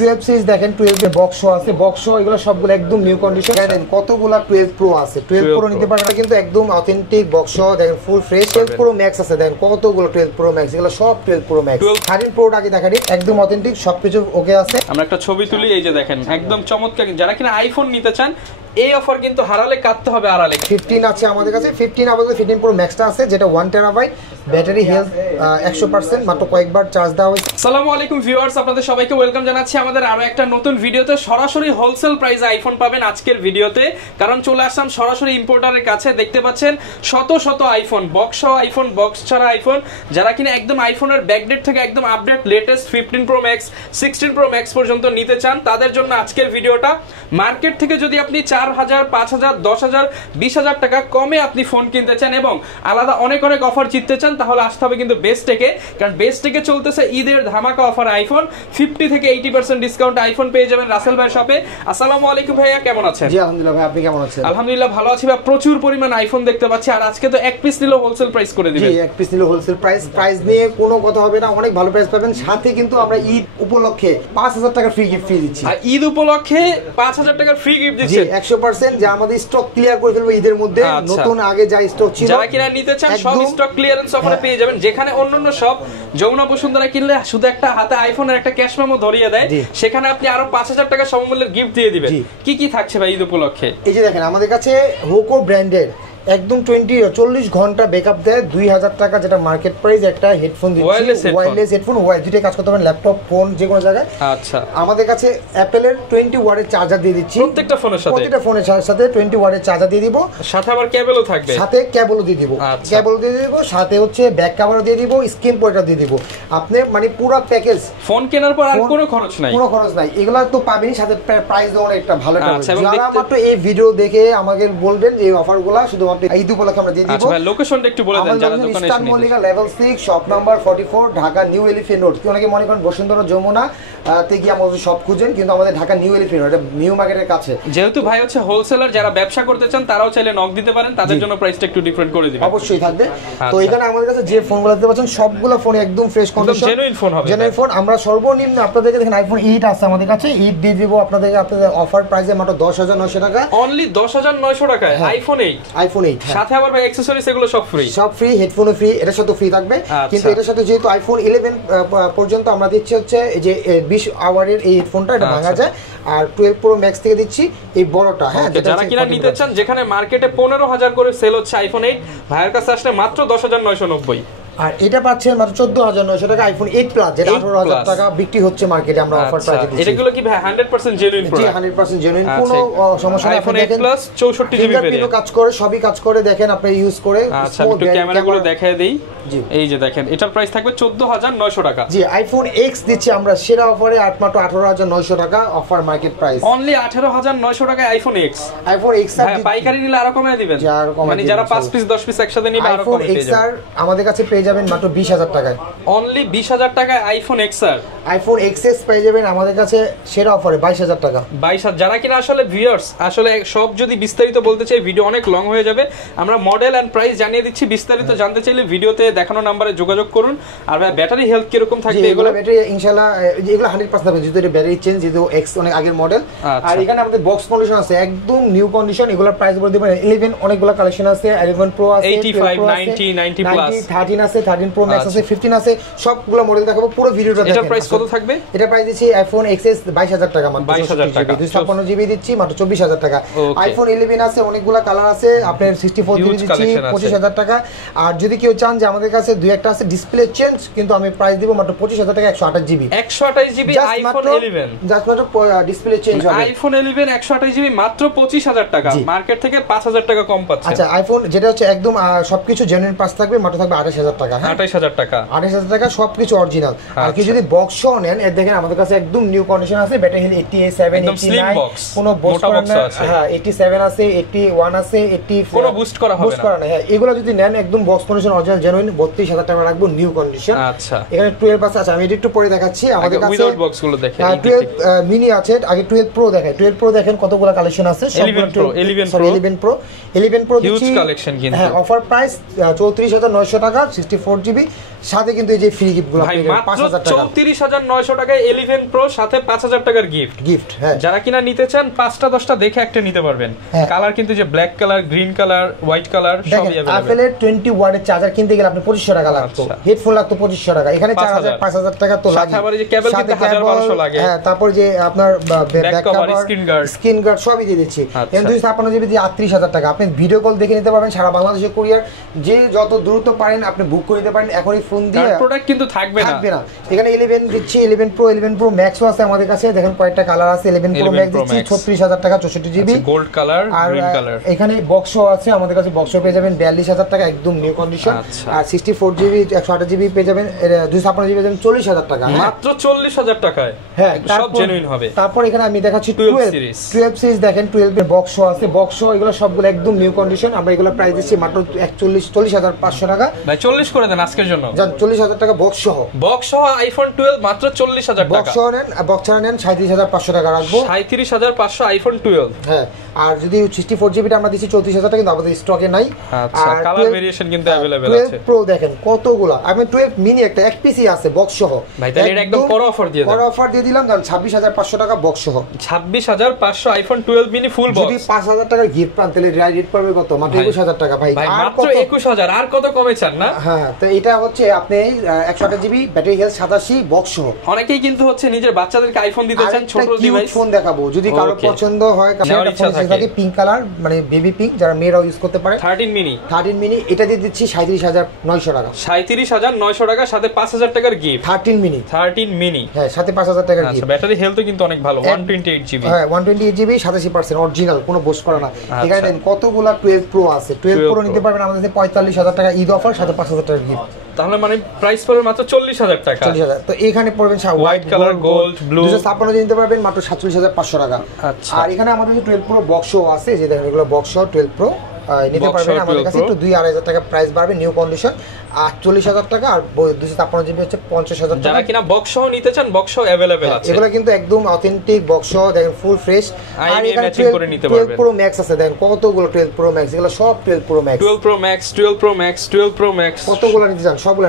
12 series দেখেন, 12 এর box আছে, বক্স এগুলো সবগুলো একদম নিউ কন্ডিশন। দেখেন কতগুলা 12 প্রো আছে, 12 প্রো নিতে পারেন, কিন্তু একদম অথেন্টিক বক্স দেখেন, ফুল ফ্রেশ। 12 প্রো ম্যাক্স আছে, দেখেন কতগুলো 12 প্রো ম্যাক্স, এগুলো সব 12 প্রো ম্যাক্স। 13 প্রো আগে দেখাই, একদম অথেন্টিক, সবকিছু ওকে আছে। আমরা একটা ছবি তুলি, এই যে দেখেন একদম চমৎকার। যারা কিনা আইফোন নিতে চান এই অফার কিন্তু হারালে কাটতে হবে আড়ালে। 15 আছে আমাদের কাছে, 15 আমাদের 15 প্রো ম্যাক্সটা আছে, যেটা 1 টেরাবাইট ব্যাটারি হেলথ 100%, মাত্র কয়েকবার চার্জ দেওয়া হয়েছে। আসসালামু আলাইকুম ভিউয়ার্স, আপনাদের সবাইকে ওয়েলকাম জানাচ্ছি আমাদের আরো একটা নতুন ভিডিওতে। সরাসরি হোলসেল প্রাইসে আইফোন পাবেন আজকের ভিডিওতে, কারণ চলে আসলাম সরাসরি ইম্পোর্টারের কাছে। দেখতে পাচ্ছেন শত শত আইফোন, বক্স সহ আইফোন, বক্স ছাড়া আইফোন। যারা কিনা একদম আইফোনের ব্যাকডেট থেকে একদম update latest 15 pro max 16 pro max পর্যন্ত নিতে চান, তাদের জন্য আজকের ভিডিওটা। মার্কেট থেকে যদি আপনি 4000, 5000, 10,000, 20,000 টাকা কমে আপনি ফোন কিনতে চান এবং আলাদা অনেক অনেক অফার জিততে চান, তাহলে আসতে হবে কিন্তু বেস্ট টেকে। কারণ বেস্ট টেকে চলতেছে ঈদের ধামাকা অফার আইফোন, 50 থেকে 80% ডিসকাউন্ট আইফোন পেয়ে যাবেন রাসেল ভাই শপে। আসসালামু আলাইকুম ভাইয়া, কেমন আছেন? জি আলহামদুলিল্লাহ ভাই, আপনি কেমন আছেন? আলহামদুলিল্লাহ ভালো আছি ভাই। প্রচুর পরিমাণ আইফোন দেখতে পাচ্ছি, আর আজকে তো এক পিস নিলেও হোলসেল প্রাইস করে দিবেন। জি, এক পিস নিলে হোলসেল প্রাইস, প্রাইস নিয়ে কোনো কথা হবে না, অনেক ভালো প্রাইস পাবেন। সাথে কিন্তু আমরা ঈদ উপলক্ষে 5000 টাকা ফ্রি গিফট দিচ্ছি। আর ঈদ উপলক্ষে 5000 টাকার ফ্রি গিফট দিচ্ছেন 100%, যে আমাদের স্টক ক্লিয়ার করে ফেলবো ঈদের মধ্যে। নতুন আগে যা স্টক ছিল, যারা কিনা নিতে চান সব স্টক ক্লিয়ারেন্স অফারে পেয়ে যাবেন। যেখানে অন্যান্য সব যমুনা বসুন্ধরা কিনলে শুধু একটা হাতে আইফোনের একটা ক্যাশ মেমো ধরিয়ে দেয়, সেখানে আপনি আরো 5000 টাকা সমমূল্যের গিফট দিয়ে দিবেন। কি কি থাকছে ভাই ঈদ উপলক্ষে? এই যে দেখেন আমাদের কাছে হোকো ব্র্যান্ডের একদম 40 ঘন্টা ব্যাকআপ দেয়, 2000 টাকা, যেটা মার্কেট প্রাইস। একটা হেডফোন দিচ্ছি, ওয়্যারলেস হেডফোন, দুইটাই কাজ করতে পারেন, ল্যাপটপ, ফোন, যে কোনো জায়গায়। আচ্ছা, আমাদের কাছে অ্যাপেলের 20 ওয়াটের চার্জার দিয়ে দিচ্ছি প্রত্যেকটা ফোনের সাথে। প্রত্যেকটা ফোনের সাথে 20 ওয়াটের চার্জার দিয়ে দিব, সাথে আবার কেবলও থাকবে, সাথে কেবলও দিয়ে দিব। কেবল দিয়ে দিব, সাথে হচ্ছে ব্যাক কভারও দিয়ে দিব, স্ক্রিন প্রোটেক্টর দিয়ে দিব। আপনি মানে পুরো প্যাকেজ, ফোন কেনার পর আর কোনো খরচ নাই, কোনো খরচ নাই। এগুলা তো পাবেনই, সাথে প্রাইস দেওয়া একটা ভালো টাকা। যারা মাত্র এই ভিডিও দেখে আমাকে বলবেন এই অফারগুলো শুধুমাত্র ঈদ উপলক্ষে আমরা দিয়ে দিব। আচ্ছা ভাই, লোকেশনটা একটু বলে দেন যারা দোকানে এসে নিতে। Mallika level 6, shop number 44, Dhaka new elephant road. অনেকে মনে করেন বসুন্ধরা যমুনা তে গিয়ে আমাদের সব খুঁজেন, কিন্তু আমাদের ঢাকা নিউ এলিফ্যান্ট রোড, এটা নিউ মার্কেটের কাছে। যেহেতু ভাই হচ্ছে হোলসেলার, যারা ব্যবসা করতে চান তারাও চাইলে নক দিতে পারেন, তাদের জন্য প্রাইসটা একটু ডিফারেন্ট করে দিবেন। অবশ্যই থাকবে। তো এখানে আমাদের কাছে যে ফোনগুলো দেখতে পাচ্ছেন সবগুলো ফোন একদম ফ্রেশ কন্ডিশন, জেনুইন ফোন হবে। Genuine phone. আমরা সর্বনিম্ন আপনাদেরকে দেখেন আইফোন 8 আছে আমাদের কাছে, 8 দিয়ে দিব আপনাদের অফার প্রাইসে মাত্র 10900 টাকা। অনলি 10900 টাকায় আইফোন 8। আইফোন 8 সাথে আবার ভাই অ্যাকসেসরিজ এগুলো সব ফ্রি, সব ফ্রি, হেডফোনও ফ্রি, এটার সাথে ফ্রি থাকবে। কিন্তু এটার সাথে যেহেতু আইফোন 11 পর্যন্ত আমরা দিচ্ছি হচ্ছে এই যে 20 আওয়ারের এই হেডফোনটা, এটা ভাঙা যায়। আর 12 প্রো ম্যাক্স থেকে দিচ্ছি এই বড়টা। হ্যাঁ, যারা কিনা নিতে চান, যেখানে মার্কেটে 15000 করে সেল হচ্ছে আইফোন 8, ভাইয়ের কাছে আসলে মাত্র 10990। আর এটা পাচ্ছেন মাত্র 14900 টাকা আইফোন 8 প্লাস, যেটা 18000 টাকা বিক্রি হচ্ছে মার্কেটে। আমরা অফার প্রাইসে দিচ্ছি। এটাগুলো কি ভাই 100% জেনুইন প্রোডাক্ট? জি 100% জেনুইন, কোনো সমস্যা নাই। আইফোন 8 প্লাস 64 জিবি ভেরিয়েন্ট কাজ করে, সবই কাজ করে, দেখেন আপনি ইউজ করে। আচ্ছা, একটু ক্যামেরাগুলো দেখায় দেই। এই যে দেখেন, এটার প্রাইস থাকবে 14900 টাকা। জি, আইফোন X দিচ্ছি আমরা সেরা অফারে মাত্র 18900 টাকা অফার মার্কেট প্রাইস। অনলি 18900 টাকায় আইফোন X। আইফোন X আর পাইকারি নিলে আরো কমে দিবেন, মানে যারা 5 পিস 10 পিস একসাথে নিবে আরো কমে পেয়ে যাবেন। আইফোন X আমাদের কাছে পেয়ে যাবেন মাত্র 20000 টাকায়। অনলি 20000 টাকায় আইফোন XR। আইফোন XS পেয়ে যাবেন আমাদের কাছে সেরা অফারে 22000 টাকা। 22000। যারা কিনা আসলে ভিউয়ার্স, আসলে সব যদি বিস্তারিত বলতে চাই ভিডিও অনেক লং হয়ে যাবে। আমরা মডেল এন্ড প্রাইস জানিয়ে দিচ্ছি, বিস্তারিত জানতে চাইলে ভিডিওতে দেখানো নম্বরে যোগাযোগ করুন। আর ভাই ব্যাটারি হেলথ কি রকম থাকবে? এগুলো ব্যাটারি ইনশাআল্লাহ এগুলো 100% থাকবে, যেহেতু এটা ব্যাটারি চেঞ্জ, যেহেতু X অনেক আগের মডেল। আর এখানে আমাদের বক্স কন্ডিশন আছে, একদম নিউ কন্ডিশন। এগুলোর প্রাইস বলে দিবেন 11, অনেকগুলো কালেকশন আছে। 11 প্রো আছে, 85, 90, 90 প্লাস, 13 আছে, 13 প্রো ম্যাক্স আছে, 15 আছে, সবগুলো মডেল দেখাবো। পুরো ভিডিওটা দেখেন। এটা প্রাইস কত থাকবে? এটা প্রাইস দিচ্ছি আইফোন XS 22000 টাকা মাত্র। 22000 টাকা, 256 জিবি দিচ্ছি মাত্র 24000 টাকা। আইফোন 11 আছে, অনেকগুলো কালার আছে, আপনার 64 জিবি দিচ্ছি 25000 টাকা। আর যদি কেউ চান যে আমাদের কাছে দুই একটা আছে ডিসপ্লে চেঞ্জ, কিন্তু আমি প্রাইস দিব মাত্র 25000 টাকা 128 জিবি। 128 জিবি আইফোন 11 জাস্ট মাত্র ডিসপ্লে চেঞ্জ হবে। আইফোন 11 128 জিবি মাত্র 25000 টাকা, মার্কেট থেকে 5000 টাকা কম পাচ্ছে। আচ্ছা, আইফোন যেটা হচ্ছে একদম সবকিছু জেনুইন প্রাইস থাকবে, মাত্র থাকবে 28000 টাকা। হ্যাঁ, 28000 টাকা, 28000 টাকা সবকিছু অরিজিনাল। আর কি যদি বক্স সহ নেন, এর দেখেন আমাদের কাছে একদম নিউ কন্ডিশন আছে। ব্যাটারি হেলথ 87, 89, কোনো বক্স করা না। হ্যাঁ, 87 আছে, 81 আছে, 80 কোনো বুস্ট করা হবে না। হ্যাঁ, এগুলো যদি নেন একদম বক্স কন্ডিশন অরিজিনাল জেনুইন 32000 টাকা রাখবো নিউ কন্ডিশন। আচ্ছা, এখানে 12 আছে। আচ্ছা, আমি একটু পরে দেখাচ্ছি। আমাদের কাছে উইদাউট বক্স গুলো দেখেন, 12 মিনি আছে। আগে 12 প্রো দেখাই। 12 প্রো দেখেন কতগুলো কালেকশন আছে। 11 প্রো দিচ্ছি হিউজ কালেকশন কিন্তু। হ্যাঁ, অফার প্রাইস 34900 টাকা, 64GB সাথে কিন্তু এই যে ফ্রি গিফটগুলো ভাই পেয়ে যাবেন মাত্র 5000 টাকা 34900 টাকায় 11 Pro সাথে 5000 টাকার গিফট। হ্যাঁ, যারা কিনা নিতে চান 5টা 10টা দেখে একটা নিতে পারবেন। কালার কিন্তু যে black colour, green colour, white colour সবই अवेलेबल। অ্যাপেলের 20 ওয়াটের চার্জার কিনতে গেলে আপনি 2500 টাকা লাগতো, হেডফোন লাগতো 2500 টাকা, এখানে 4000 5000 টাকা তো লাগে। আবার এই যে কেবল কিনতে 1200 লাগে। হ্যাঁ, তারপর যে আপনার ব্যাক কভার, স্ক্রিন গার্ড সবই দিয়ে দিচ্ছি। এম 256GB দিয়ে 38000 টাকা। আপনি ভিডিও কল দেখে নিতে পারবেন সারা বাংলাদেশে কুরিয়ার, যে যত দ্রুত পারেন আপনি বুক করে নিতে পারেন এখনই ফোন দিয়ে। প্রোডাক্ট কিন্তু থাকবে না। এখানে 11 দিচ্ছি, 11 Pro ম্যাক্সও আছে আমাদের কাছে, দেখেন কয়টা কালার আছে। 11 Pro ম্যাক্স দিচ্ছি 36000 টাকা 64GB gold colour, green colour. এখানে বক্সও আছে আমাদের কাছে, বক্সও পেয়ে যাবেন 42000 টাকা একদম নিউ কন্ডিশন। আর 64GB 128GB পেয়ে যাবেন, 256GB পেয়ে যাবেন 40000 টাকা, মাত্র 40000 টাকায়। হ্যাঁ, সব জেনুইন হবে। তারপর এখানে আমি দেখাচ্ছি 12 সিরিজ দেখেন, 12 এর বক্সও আছে, বক্সও এগুলো সবগুলো একদম নিউ কন্ডিশন। আমরা এগুলো প্রাইস দিচ্ছি মাত্র 40500 টাকা। ভাই 40 করে দেন আজকের জন্য, জান 40000 টাকা বক্স সহ আইফোন 12 মাত্র 40000 টাকা। বক্স নেন, বক্স ছাড়া নেন 37500 টাকা রাখবো, 37500 আইফোন 12। হ্যাঁ, আর যদি 64GB টা আমরা দিচ্ছি 34000 টাকা, কিন্তু আমাদের স্টকে নাই। আচ্ছা, কালার ভেরিয়েশন কিন্তু अवेलेबल আছে। 12 Pro দেখেন কতগুলা, আমি 12 মিনি একটা এক পিসি আছে বক্স সহ। ভাই তাহলে এটা একদম বড় অফার দিয়ে দেন, বড় অফার দিয়ে দিলাম, জান 26500 টাকা বক্স সহ। 26500 আইফোন 12 মিনি ফুল বক্স। যদি 5000 টাকার গিফট পান তাহলে রেট পড়বে কত? মাত্র 21000 টাকা। ভাই মাত্র 21000, আর কত কমে চান না? হ্যাঁ, তো এটা হচ্ছে আপনি 128GB ব্যাটারি হেলথ 87 বক্স সহ। অনেকেই কিন্তু হচ্ছে নিজের বাচ্চাদেরকে আইফোন দিতে চান, ছোট ডিভাইস। ফোন দেখাবো, যদি কারো পছন্দ হয় থাকে পিঙ্ক কালার, মানে বেবি পিঙ্ক, যারা মেয়েরাও ইউজ করতে পারে। 13 মিনি এটা দিয়ে দিচ্ছি 37900 টাকা। 37900 টাকা সাথে 5000 টাকার গিফট। 13 মিনি হ্যাঁ, সাথে 5000 টাকার গিফট। আচ্ছা, ব্যাটারি হেলথও কিন্তু অনেক ভালো, 128GB। হ্যাঁ, 128GB 87% অরিজিনাল, কোনো বোস্ট করা না। এখানে দেন কতগুলা 12 Pro আছে, 12 Pro নিতে পারবেন আমাদের কাছে 45000 টাকা ঈদ অফার, সাথে 5000 টাকার গিফট। তাহলে মানে প্রাইস পড়বে মাত্র 40000 টাকা। 40000। তো এখানে পড়বেন হোয়াইট কালার, গোল্ড, ব্লু 256 নিতে পারবেন মাত্র 47500 টাকা। আচ্ছা, আর এখানে আমাদের 12 Pro বক্সও আছে, যে দেখেন এগুলো বক্স 12 Pro নিতে পারবেন আমাদের কাছে। একটু 2-2500 টাকা প্রাইস বাড়বে, নিউ কন্ডিশন 48000 টাকা। আর 256GB হচ্ছে 50000 টাকা। যারা কিনা বক্স সহ নিতে চান বক্স সহ अवेलेबल আছে। এগুলো কিন্তু একদম অথেন্টিক বক্স সহ, দেখেন ফুল ফ্রেশ। আর এখানে ম্যাচিং করে নিতে পারবেন। 12 Pro Max আছে, দেখেন কতগুলো 12 Pro Max, এগুলো সব 12 Pro Max। 12 Pro Max কতগুলো নিতে চান সবগুলো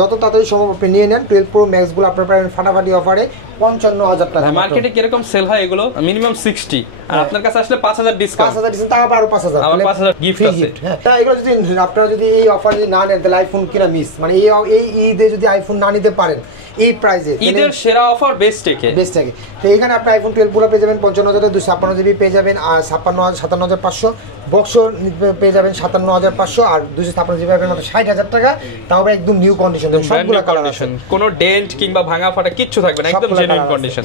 যত তাড়াতাড়ি সম্ভব আপনি নিয়ে নেন। 12 Pro Max গুলো আপনারা পাবেন ফাটাফাটি অফারে 55000 টাকা। মার্কেটে কিরকম সেল হয় এগুলো? মিনিমাম 60, আর আপনার কাছে আসলে 5000 ডিসকাউন্ট। 5000 ডিসকাউন্ট, তাও আরো 5000 গিফট আছে। হ্যাঁ, এগুলো যদি আপনারা যদি এই অফার যদি না নেন তাহলে আইফোন কিনা মিস। মানে এই ঈদে যদি আইফোন না নিতে পারেন এই প্রাইসে, ঈদের সেরা অফার বেস্ট থেকে। তো এখানে আপনি আইফোন 12 Pro পেয়ে যাবেন 55000, 256GB পেয়ে যাবেন, আর 57500 বক্স পেয়ে যাবেন 57500, আর 256GB পাবেন মাত্র 60000 টাকা। তাও একদম নিউ কন্ডিশন, সবগুলো কালার আছে, কোনো ডেন্ট কিংবা ভাঙা ফাটা কিচ্ছু থাকবে না, একদম জেনুইন কন্ডিশন।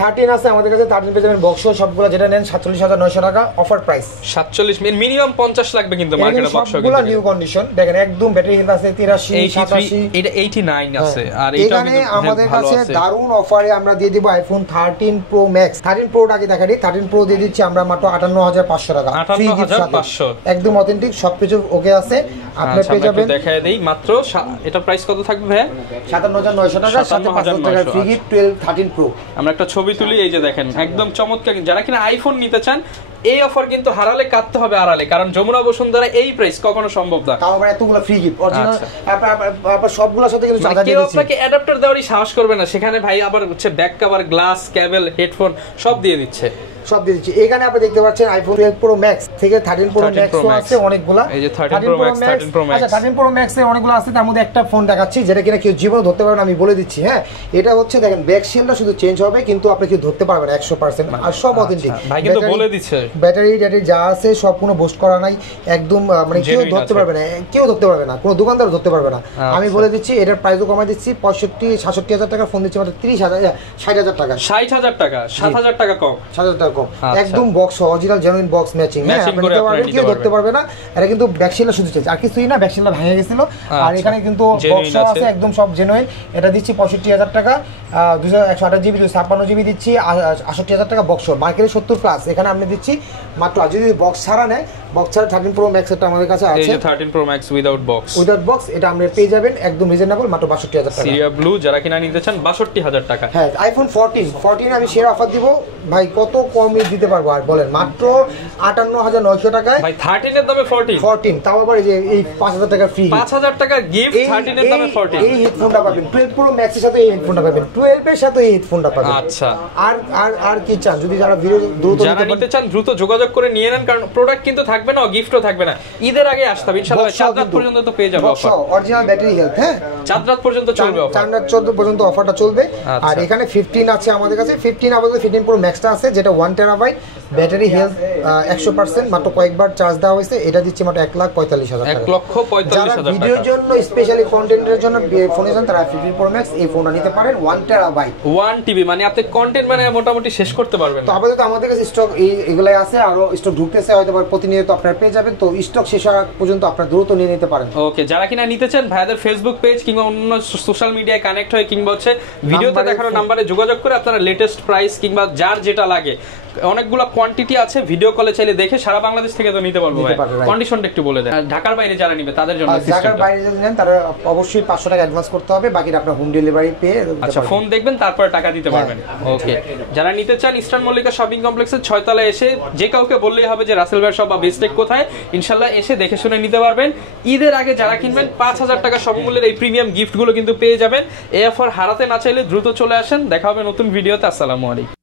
13 আছে আমাদের কাছে, 13 পেয়ে যাবেন বক্স সবগুলো, যেটা নেন 47900 টাকা অফার প্রাইস। 47 মিনিমাম 50 লাগবে কিন্তু মার্কেটে বক্স সবগুলো নিউ কন্ডিশন। দেখেন একদম ব্যাটারি হেলথ আছে 83 87, এটা 89 আছে। আর এটা কিন্তু আমাদের কাছে দারুণ অফারে আমরা দিয়ে দিব আইফোন 13 Pro Max। 13 Pro টাকে দেখাই, 13 Pro দিয়ে দিচ্ছি আমরা মাত্র 58500 টাকা, 58500 একদম অথেন্টিক, সবকিছু ওকে আছে। আপনি পেয়ে যাবেন, দেখায় দেই মাত্র। এটা প্রাইস কত থাকবে ভাই? 57900 টাকা, সাথে 5000 টাকা ফ্রি গিফট 13 Pro। আমরা একটা ছবি তুলি, এই যে দেখেন একদম চমৎকার। যারা কিনা আইফোন নিতে চান এই অফার কিন্তু হারালে কাটতে হবে আড়ালে, কারণ যমুনা বসুন্ধরা এই প্রাইস কখনো সম্ভব না। তাও আবার এতগুলো ফ্রি গিফট অরিজিনাল, আপনার সবগুলোর সাথে কিন্তু চার্জার কেউ দিয়েছি। আপনাকে অ্যাডাপ্টার দেওয়ারই সাহস করবে না, সেখানে ভাই আবার হচ্ছে ব্যাক কভার, গ্লাস, কেবল, হেডফোন সব দিয়ে দিচ্ছে। সব দিয়ে দিচ্ছি। এখানে আপনি দেখতে পাচ্ছেন আইফোন 12 Pro Max থেকে 13 Pro Max আছে অনেকগুলা। এই যে 13 Pro Max, 13 Pro Max। আচ্ছা, 13 Pro Max এর অনেকগুলো আছে, তার মধ্যে একটা ফোন দেখাচ্ছি যেটা কিনা কেউ জীবনে ধরতে পারবে না, আমি বলে দিচ্ছি। হ্যাঁ, এটা হচ্ছে দেখেন ব্যাক শেলটা শুধু চেঞ্জ হবে, কিন্তু আপনি কেউ ধরতে পারবেন 100%, আর সব অথেন্টিক। ভাই কিন্তু বলে দিচ্ছে ব্যাটারি যা আছে সব কোনো বুস্ট করা নাই, একদম মানে কেউ ধরতে পারবে না, কোনো দোকানদার ধরতে পারবে না। আমি বলে দিচ্ছি, এটার প্রাইসও কমাই দিচ্ছি, 65-67000 টাকা, ফোন দিচ্ছি মাত্র 60000 টাকা। 60000 টাকা, 7000 টাকা কম, 7000 টাকা কম, একদম box original genuine box matching. হ্যাঁ, আপনি নিতে পারবেন, কেউ ধরতে পারবে না। এটা কিন্তু ব্যাকশেলটা শুধু চেঞ্জ, আর কিছুই না, ব্যাকশেলটা ভেঙে গেছিল। আর এখানে কিন্তু বক্স আছে একদম সব জেনুইন। এটা দিচ্ছি 65000 টাকা, 128GB 256GB দিচ্ছি 68000 টাকা বক্স। মার্কেটে 70+, এখানে আমি দিচ্ছি মাত্র, যদি বক্স ছাড়া নেয়, বক্স ছাড়া 13 Pro Max এটা আমাদের কাছে আছে। এই যে 13 Pro Max উইদাউট বক্স, এটা আমরা পেয়ে যাবেন একদম রিজনেবল মাত্র 62000 টাকা। সিরিয়া ব্লু যারা কিনা নিতে চান 62000 টাকা। হ্যাঁ, আইফোন 14 আমি শেয়ার অফার দিব ভাই, কত কমই দিতে পারবো? আর বলেন মাত্র 58,900 টাকায় ভাই 13 এর দামে 14 তাও আবার এই যে এই 5,000 টাকা ফ্রি, 5,000 টাকা গিফট 13 এর দামে 14। এই হেডফোনটা পাবেন 12 প্রো ম্যাক্স এর সাথে, এই হেডফোনটা পাবেন 12 এর সাথে, এই হেডফোনটা পাবেন। আচ্ছা, আর আর আর কি চান? যদি যারা ভিডিও দ্রুত নিতে চান দ্রুত যোগাযোগ করে নিয়ে নেন, কারণ প্রোডাক্ট কিন্তু থাকবে না, গিফটও থাকবে না। ঈদের আগে আসতে হবে ইনশাআল্লাহ। 4 রাত পর্যন্ত তো পেয়ে যাবে অফার, অরিজিনাল ব্যাটারি হেলথ। হ্যাঁ, 4 রাত পর্যন্ত চলবে অফার, 4 রাত পর্যন্ত অফারটা চলবে। আর এখানে 15 আছে আমাদের কাছে, 15 আপাতত 15 প্রো ম্যাক্সটা আছে, যেটা 1 টেরাবাইট ব্যাটারি হেলথ 100%, মাত্র কয়েকবার চার্জ দেওয়া হয়েছে। এটা দিচ্ছে মাত্র 1,45,000 টাকা। 1,45,000 টাকা। ভিডিওর জন্য স্পেশালি কন্টেন্টের জন্য ফোন নিয়েছেন তারা 15 প্রো ম্যাক্স এই ফোনটা নিতে পারেন। 1 টেরাবাইট 1 টিবি, মানে আপনি কন্টেন্ট মানে মোটামুটি শেষ করতে পারবেন। তো আপাতত আমাদের কাছে স্টক এগুলাই আছে, আরো স্টক ঢুকতেছে, হয়তো প্রতিনিয়ত আপনারা পেয়ে যাবেন। তো স্টক শেষ হওয়া পর্যন্ত আপনারা দ্রুত নিয়ে নিতে পারেন। ওকে, যারা কিনা নিতে চান ভাইয়াদের ফেসবুক পেজ কিংবা অন্য সোশ্যাল মিডিয়ায় কানেক্ট হয়ে কিংবা হচ্ছে ভিডিওতে দেখানো নাম্বারে যোগাযোগ করে আপনারা লেটেস্ট প্রাইস কিংবা যার যেটা লাগে, অনেকগুলো কোয়ান্টিটি আছে, ভিডিও কলে চাইলে দেখে সারা বাংলাদেশ থেকে তো নিতে পারবো। কন্ডিশনটা একটু বলে দেন। ঢাকার বাইরে যারা নিবে তাদের জন্য, ঢাকার বাইরে যদি নেন তারা অবশ্যই 500 টাকা অ্যাডভান্স করতে হবে, বাকিটা আপনারা হোম ডেলিভারি পেয়ে। আচ্ছা, ফোন দেখবেন তারপর টাকা দিতে পারবেন। ওকে, যারা নিতে চান ইস্টার্ন মল্লিকা শপিং কমপ্লেক্সের 6 তলায় এসে যে কাউকে বললেই হবে যে রাসেল ভাই শপ বা বেস্টেক কোথায়, ইনশাআল্লাহ এসে দেখে শুনে নিতে পারবেন। ঈদের আগে যারা কিনবেন 5,000 টাকা সমমূল্যের এই প্রিমিয়াম গিফটগুলো কিন্তু পেয়ে যাবেন। এই অফার হারাতে না চাইলে দ্রুত চলে আসেন। দেখা হবে নতুন ভিডিওতে। আসসালামু আলাইকুম।